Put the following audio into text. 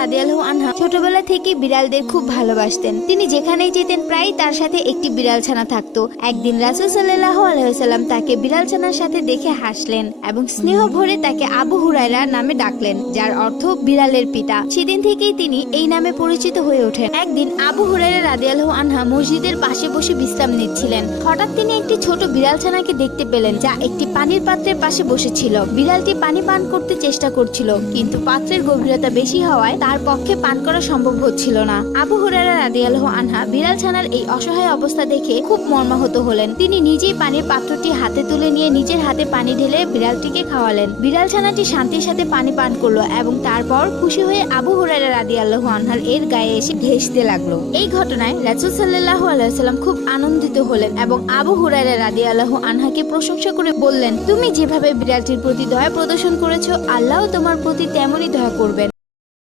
রাদিয়াল্লাহু আনহা ছোটবেলা থেকে বিড়ালদের খুব ভালোবাসতেন। তিনি যেখানেই যেতেন প্রায় তার সাথে একটি বিড়াল ছানা থাকতো। একদিন রাসুল সাল্লাহ আলহাম তাকে বিড়াল ছানার সাথে দেখে হাসলেন এবং স্নেহ ভরে তাকে আবু হুরায়রা নামে ডাকলেন, যার অর্থ বিড়ালের পিতা। সেদিন থেকেই তিনি এই নামে পরিচিত হয়ে ওঠেন। একদিন আবু হুরায়রা রাদিয়াল্লাহু আনহা মসজিদের পাশে বসে বিশ্রাম নিচ্ছিলেন। হঠাৎ তিনি একটি ছোট বিড়াল ছানাকে দেখতে পেলেন, যা একটি পানির পাত্রের পাশে বসেছিল। বিড়ালটি পানি পান করতে চেষ্টা করছিল, কিন্তু পাত্রের গভীরতা বেশি হওয়ায় তার পক্ষে পান করা সম্ভব হচ্ছিল না। আবু হুরারা রাদিয়াল্লাহ আনহা বিড়াল ছানার এই অসহায় অবস্থা দেখে খুব মর্মাহত হলেন। তিনি নিজেই পানির পাত্রটি হাতে তুলে নিয়ে নিজের হাতে পানি ঢেলে বিড়ালটিকে খাওয়ালেন। বিড়াল ছানাটি শান্তির সাথে পানি পান করল এবং তারপর খুশি হয়ে আবু হুরারা রাদিয়াল্লাহ আনহার এর গায়ে এসে ঘেসতে লাগল। এই ঘটনায় রাসুল সাল্লাহ আলাইসাল্লাম খুব আনন্দিত হলেন এবং আবু হুরারা রাদিয়াল্লাহ আনহাকে প্রশংসা করে বললেন, তুমি যেভাবে বিড়ালটির প্রতি দয়া প্রদর্শন করেছ আল্লাহ তোমার প্রতি তেমনই দয়া করবেন।